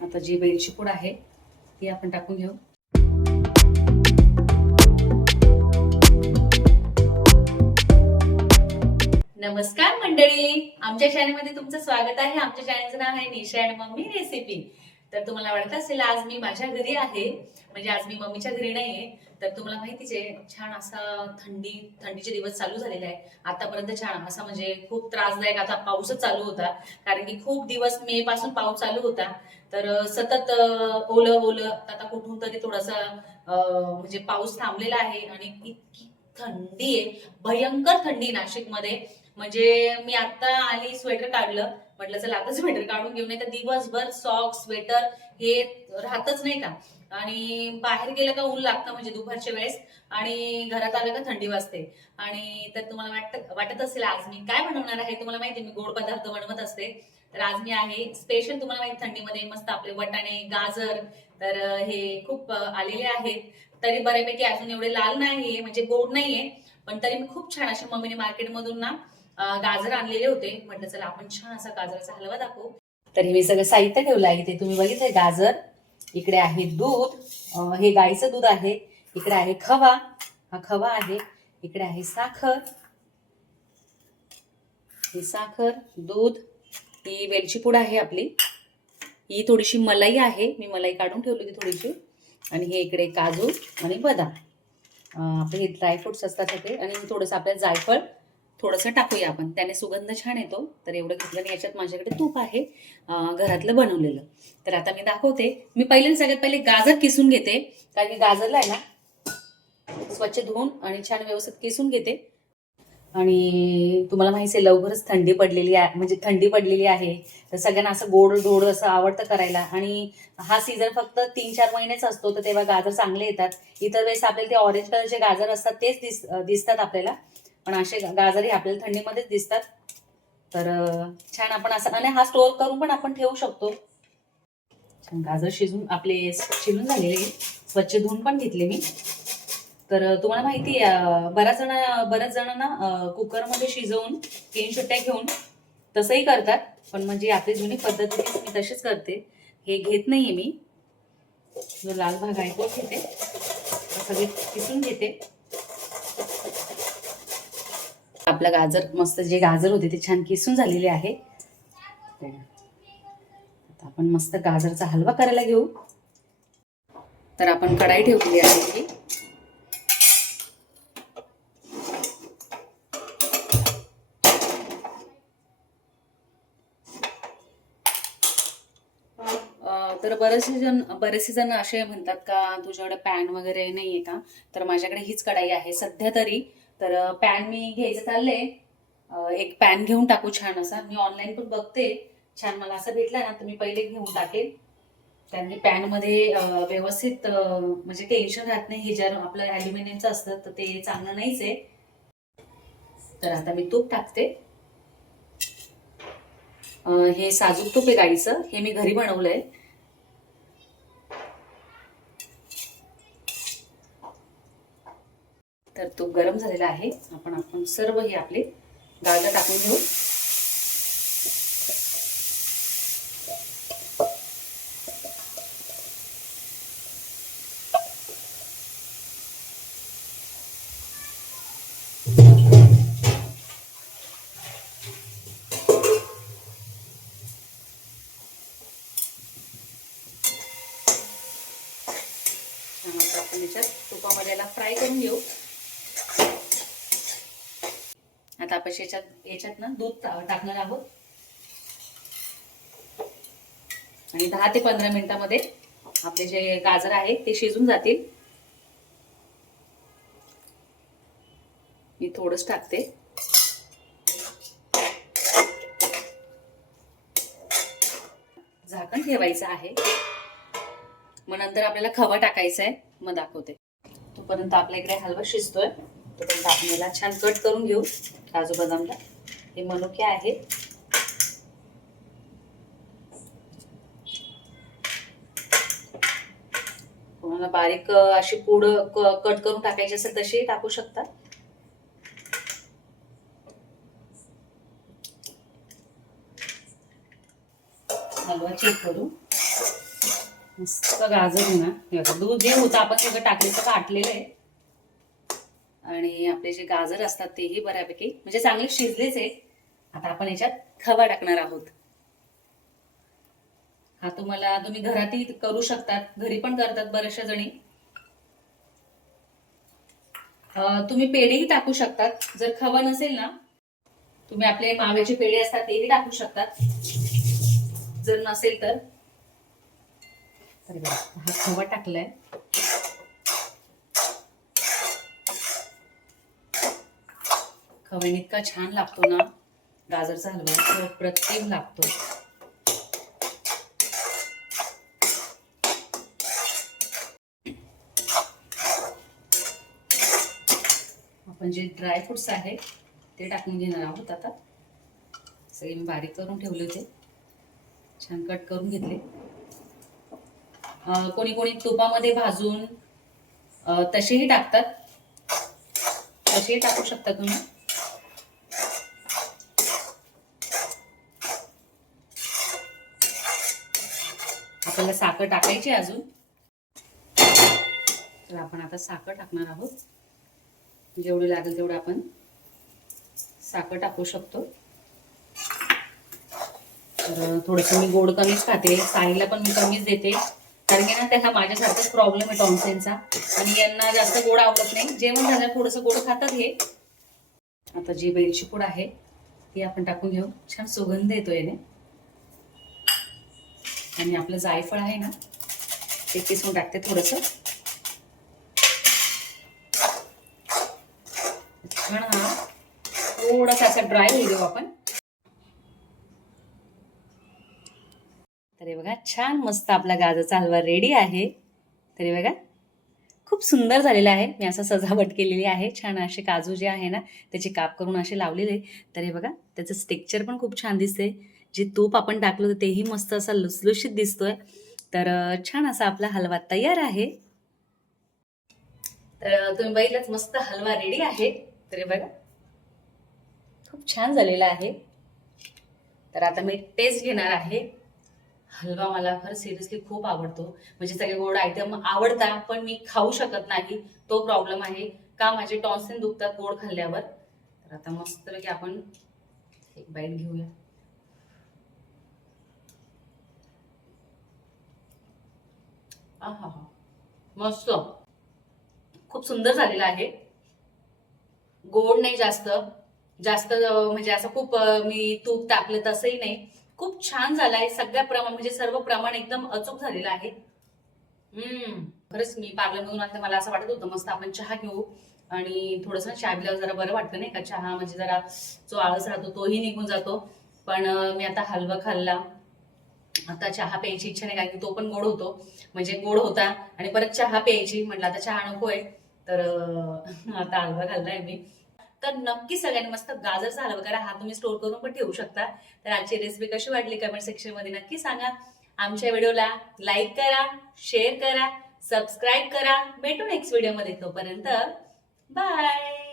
आता जी वेलची पूड आहे ती आपण टाकून घेऊ. नमस्कार मंडळी. आमच्या चॅनलमध्ये तुमचं स्वागत आहे. आमच्या चॅनलचं नाव आहे निशा अँड मम्मी रेसिपी तर तुम्हाला वाटत असेल आज मी माझ्या घरी आहे म्हणजे आज मी मम्मीच्या घरी नाहीये. तर तुम्हाला माहितीच आहे छान असा थंडी थंडीचे दिवस चालू झालेले आहे आतापर्यंत छान असा म्हणजे खूप त्रासदायक आता पाऊसच चालू होता. कारण की खूप दिवस मे पासून पाऊस चालू होता. तर सतत ओलं ओलं आता कुठून तरी थोडासा म्हणजे पाऊस थांबलेला आहे आणि इतकी थंडी आहे. भयंकर थंडी नाशिकमध्ये. म्हणजे मी आता आली स्वेटर काढलं. म्हटलं चला आता स्वेटर काढून घेऊन नाही तर दिवसभर सॉक्स स्वेटर हे राहतच नाही का? आणि बाहेर गेलं का ऊन लागतं म्हणजे दुपारच्या वेळेस आणि घरात आलं का थंडी वाजते. आणि तर तुम्हाला वाटत वाटत असेल आज मी काय बनवणार आहे? तुम्हाला माहिती मी गोड पदार्थ बनवत असते. तर आज मी आहे स्पेशल तुम्हाला माहिती थंडीमध्ये मस्त आपले वटाणे गाजर तर हे खूप आलेले आहेत. तरी बऱ्यापैकी अजून एवढे लाल नाहीये म्हणजे गोड नाहीये पण तरी मी खूप छान असे मम्मीने मार्केटमधून ना गाजर आणलेले होते. म्हटलं चला आपण छान असा गाजराचा हलवा दाखवू. तर हे मी सगळं साहित्य ठेवलं आहे. इथे तुम्ही बघितलंय गाजर इकडे आहे दूध. हे गाईचं दूध आहे. इकडे आहे खवा. हा खवा आहे. इकडे आहे साखर. ही साखर दूध ही वेलची पूड आहे आपली. ही थोडीशी मलाई आहे. मी मलाई काढून ठेवली होती थोडीशी. आणि हे इकडे काजू आणि बदाम. आपले हे ड्रायफ्रुट्स असतात सगळे आणि थोडंसं आपल्याला जायफळ थोडंसं टाकूया आपण. त्याने सुगंध छान येतो. तर एवढं घेतलं आणि याच्यात माझ्याकडे तूप आहे घरातलं बनवलेलं. तर आता मी दाखवते. मी पहिले सगळ्यात पहिले गाजर किसून घेते. कारण की गाजरला आहे ना स्वच्छ धुवून आणि छान व्यवस्थित किसून घेते. आणि तुम्हाला माहिती आहे लवकरच थंडी पडलेली आहे. म्हणजे थंडी पडलेली आहे. तर सगळ्यांना असं गोड गोड असं आवडतं करायला. आणि हा सीझन फक्त तीन चार महिनेच असतो. तर तेव्हा गाजर चांगले येतात. इतर वेळेस आपल्याला ते ऑरेंज कलरचे गाजर असतात तेच दिस दिसतात आपल्याला. पण असे गाजरी आपल्याला थंडीमध्येच दिसतात. तर छान आपण असं आणि हा स्टोअर करून पण आपण ठेवू शकतो. छान गाजर शिजून आपले शिजून झालेले स्वच्छ धुवून पण घेतले मी. तर तुम्हाला माहिती आहे बऱ्याच जण बऱ्याच जणांना कुकरमध्ये शिजवून तीन शिट्ट्या घेऊन तसंही करतात. पण म्हणजे आपली जुनी पद्धत मी तशीच करते. हे घेत नाहीये मी. जो लाल भाग आहे तो घेते. सगळे किसून घेते. आपला गाजर मस्त जे गाजर होते ते छान किसून झालेले आहे. आता आपण मस्त गाजरचा हलवा करायला घेऊ. तर आपण कढाई ठेवलेली आहे ही. तर बरेचसे जण बरेचसे जण असे म्हणतात का तुझ्याकडे पॅन वगैरे नाहीये का? तर माझ्याकडे हीच कढाई आहे. सध्या तरी तर पॅन मी घ्यायचं चालले एक पॅन घेऊन टाकू छान असा. मी ऑनलाईन पण बघते. छान मला असं भेटला ना तर मी पहिले घेऊन टाकेल त्यामुळे पॅनमध्ये व्यवस्थित म्हणजे टेन्शन राहत नाही. हे जर आपलं ॲल्युमिनियमचं असतं तर ते चांगलं नाहीच आहे. तर आता मी तूप टाकते. हे साजूक तूप आहे गाईचं. हे मी घरी बनवलंय. तर तूप गरम झालेला आहे. आपण आपण सर्व हे आपले गाजर टाकून घेऊ. आपण याच्यात तुपामध्ये याला फ्राय करून घेऊ. आता आपण याच्यात याच्यात ना दूध टाकणार आहोत. आणि दहा ते पंधरा मिनिटामध्ये आपले जे गाजर आहे ते शिजून जातील. मी थोडंच टाकते. झाकण ठेवायचं आहे. मग नंतर आपल्याला खवा टाकायचा आहे. मग दाखवते. तोपर्यंत आपल्या इकडे हलवा शिजतोय. तोपर्यंत आपण याला छान कट करून घेऊ काजू बदामला. हे मनुके आहे कोणाला बारीक अशी पूड कट करून टाकायची असेल तशी टाकू शकता. हलवा चेक करू. मस्त गाजर आहे ना. दूध जे होतं आपण सगळं टाकलं सगळं आटलेलं आहे. आणि आपले जे गाजर असतात तेही बऱ्यापैकी म्हणजे चांगले शिजलेच आहे आता आपण याच्यात खवा टाकणार आहोत. हा तुम्हाला तुम्ही घरातही करू शकतात. घरी पण करतात बऱ्याचशा जणी. तुम्ही पेढेही टाकू शकतात. जर खवा नसेल ना तुम्ही आपले माव्याचे पेढे असतात तेही टाकू शकतात. जर नसेल तर. हा खवा टाकलाय. खव्याने इतका छान लागतो ना. गाजरचा हलवा प्रत्येक लागतो. आपण जे ड्रायफ्रुट्स आहे ते टाकून घेणार आहोत आता. सगळे मी बारीक करून ठेवले होते. छान कट करून घेतले. कोणी कोणी तुपामध्ये भाजून तसेही टाकतात. तसेही टाकू शकता तुम्ही. आपल्याला साखर टाकायची अजून. तर आपण आता साखर टाकणार आहोत. जेवढी लागेल तेवढं आपण साखर टाकू शकतो. तर थोडंसं मी गोड कमीच खाते. साईला पण मी कमीच देते. कारण की ना त्याला माझ्यासारखाच प्रॉब्लेम आहे टॉन्सेनचा आणि यांना जास्त गोड आवडत नाही. जेवण झालं थोडंसं गोड खातात हे. आता जी वेलची पूड आहे ती आपण टाकून घेऊ. छान सुगंध येतो याने. आणि आपलं जायफळ आहे ना ते किसून टाकते थोडंसं. छान हा थोडासा असा ड्राय होईल आपण. तर हे बघा छान मस्त आपला गाजरचा हलवा रेडी आहे. तरी बघा खूप सुंदर झालेला आहे. मी असं सजावट केलेली आहे. छान असे काजू जे आहे ना त्याचे काप करून असे लावलेले. तर हे बघा त्याचं स्टेक्चर पण खूप छान दिसते जे तूप आपण टाकलं होतं तेही मस्त असा लुसलुशीत दिसतोय. तर छान असा आपला हलवा तयार आहे. तर तुम्ही बघितलंच मस्त हलवा रेडी आहे. तर बघा. खूप छान झालेला आहे. तर आता मी टेस्ट घेणार आहे. हलवा मला खरं सिरियसली खूप आवडतो. म्हणजे सगळे गोड आयटम आवडतात पण मी खाऊ शकत नाही. तो प्रॉब्लेम आहे का माझे टॉन्सिन दुखतात गोड खाल्ल्यावर. तर आता मस्तपैकी आपण एक बाईट घेऊया. मस्त. खूप सुंदर झालेला आहे. गोड नाही जास्त. जास्त म्हणजे असं खूप मी तूप टाकलं तसंही नाही. खूप छान झालाय. सगळ्या प्रमाण म्हणजे सर्व प्रमाण एकदम अचूक झालेलं आहे. हम्म. खरंच मी पार्लरमधून आता मला असं वाटत होतं मस्त आपण चहा घेऊ. आणि थोडंसं चहा पिल्यावर जरा बरं वाटतं नाही का? चहा म्हणजे जरा जो आळस राहतो तोही निघून जातो. पण मी आता हलवा खाल्ला. आता चहा प्यायची इच्छा नाही कारण की तो पण गोड होतो. म्हणजे गोड होता आणि परत चहा प्यायची म्हटलं आता चहा नकोय तर आता आलवा घालताय मी. तर नक्की सगळ्यांनी मस्त गाजरचा हलवा करा हा तुम्ही स्टोर करून पण ठेवू शकता. तर आजची रेसिपी कशी वाटली कमेंट सेक्शनमध्ये नक्की सांगा. आमच्या व्हिडिओला लाईक करा शेअर करा सबस्क्राईब करा. भेटू नेक्स्ट व्हिडिओमध्ये तोपर्यंत. बाय